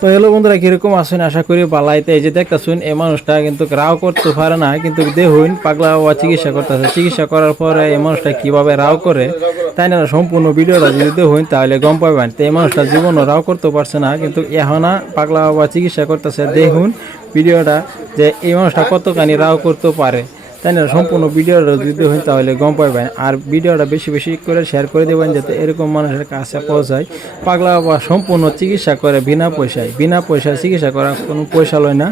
তো হ্যালো বন্ধুরা, কিরকম আছেন? আশা করি বালাইতে। এই যে দেখতেছুন, এই মানুষটা কিন্তু রাও করতে পারে না, কিন্তু দেখুন পাগলা বাবা চিকিৎসা করতেছে। চিকিৎসা করার পরে এই মানুষটা কিভাবে রাও করে, তাই না? সম্পূর্ণ ভিডিওটা যদি দেখুন তাহলে গম পাবেন। তো এই মানুষটা জীবনও রাও করতে পারছে না, কিন্তু এখন পাগলা বাবা চিকিৎসা করতেছে। দেখুন ভিডিওটা, যে এই মানুষটা কতখানি রাও করতে পারে, তাই না? সম্পূর্ণ ভিডিওটা যদি দেখুন তাহলে গম পাবেন। আর ভিডিওটা বেশি বেশি করে শেয়ার করে দেবেন, যাতে এরকম মানুষের কাছে পৌঁছায়। পাগলা বাবা সম্পূর্ণ চিকিৎসা করে বিনা পয়সায় চিকিৎসা করা, কোনো পয়সা লয় না।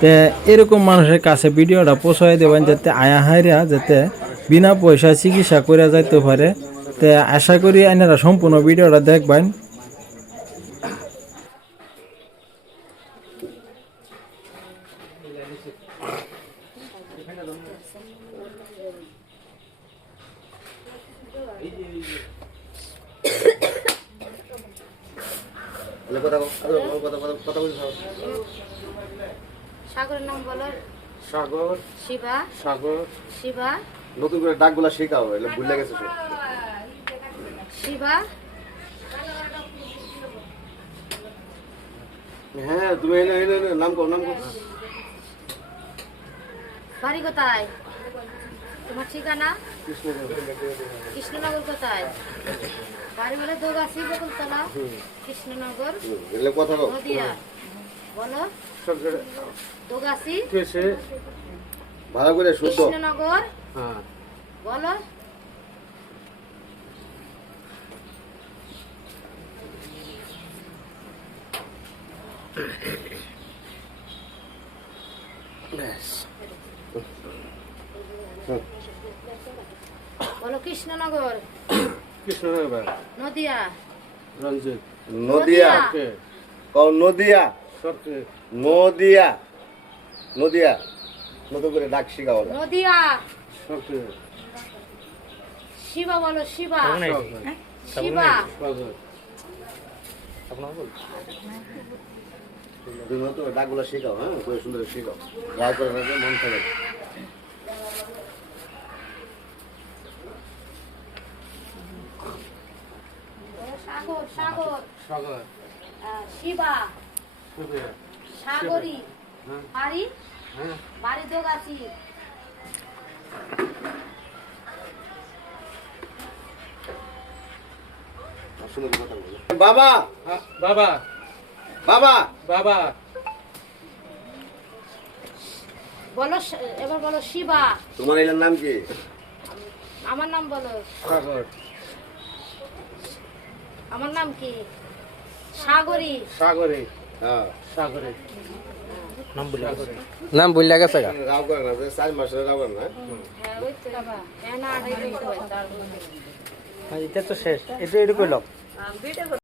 তে এরকম মানুষের কাছে ভিডিওটা পৌঁছায় দেবেন, যাতে আয়া হাইরা যাতে বিনা পয়সায় চিকিৎসা করে যাইতে পারে। তে আশা করি আপনারা সম্পূর্ণ ভিডিওটা দেখবেন। সাগরের নাম বলো। সাগর, শিবা, সাগর। শিবা, নতুন করে ডাকগুলা শেখাও, এগুলো ভুলে গেছে সব। শিবা। হ্যাঁ, তুমি এনে এনে এনে নাম কর, নাম কর। বাড়ি কোথায়? তোমার ঠিকানা? কৃষ্ণনগর। কোথায়? বাড়ি বলে দোগাছি, বকুলতলা, কৃষ্ণনগর, এগুলো কথা কও। নদিয়া। বলো। দোগাছি, ভালো করে শুদ্ধ। কৃষ্ণনগর। হ্যাঁ, বলো। বলো কৃষ্ণনগর, কৃষ্ণনগর, নদিয়া, রঞ্জিত, নদিয়া। কে, কও নদিয়া, সরকে, নদিয়া, নদিয়া। নতুন করে ডাক শেখাও। নদিয়া। সরকে, শিবা বলো। শিবা, সাগর, শিবা। সাগর। তুমি নতুন করে ডাকগুলা শেখাও, হ্যাঁ, করে সুন্দর করে শেখাও। রাগ করে রাখবে, মন থাকে। সাগর, সাগর, সাগর, শিবা, সুবে, সাগরী। হ্যাঁ, বাড়ি, হ্যাঁ, বাড়ি দোগাছি। সুন্দর কথা বলো। বাবা, হ্যাঁ, বাবা, বাবা। বাবা, বলো। এবার বলো শিবা। তোমার এলার নাম কি? আমার নাম বলো। সাগর, আমার নাম কি? সাগরী। সাগরে, হ্যাঁ, সাগরে, নাম বললে গেছে গা রাগ করে না, 4 মাসের রাগ করে না। হ্যাঁ, ওই তো বাবা। হ্যাঁ, না, এটা তো হয়, তার মধ্যে। এটা তো শেষ এটা এরকম লোক